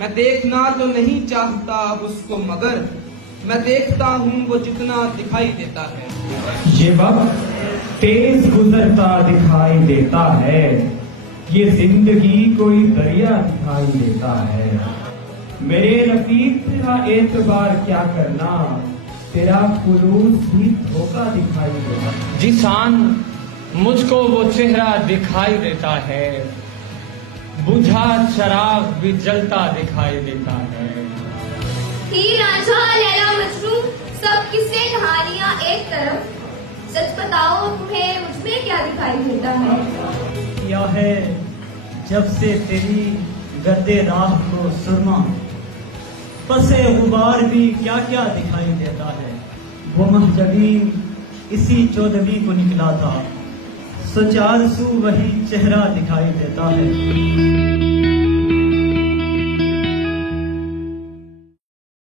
मैं देखना तो नहीं चाहता अब उसको, मगर मैं देखता हूँ वो जितना दिखाई देता है। ये वक्त तेज गुजरता दिखाई देता है, ये जिंदगी कोई दरिया दिखाई देता है। मेरे रकीब तेरा एतबार क्या करना, तेरा खुलूस भी धोखा दिखाई देता है। जिसान मुझको वो चेहरा दिखाई देता है, बुझा चराग भी जलता दिखाई देता है। हीर रांझा लैला मजनू सब किस्से कहानियां एक तरफ, सच बताओ तुम्हें मुझमें क्या दिखाई देता है? क्या है जब से तेरी गर्दे राह को सुरमा, पसे गुबार भी क्या क्या दिखाई देता है। वो महजबीन इसी 14वीं को निकला था, सो 4 सू वही चेहरा दिखाई देता है।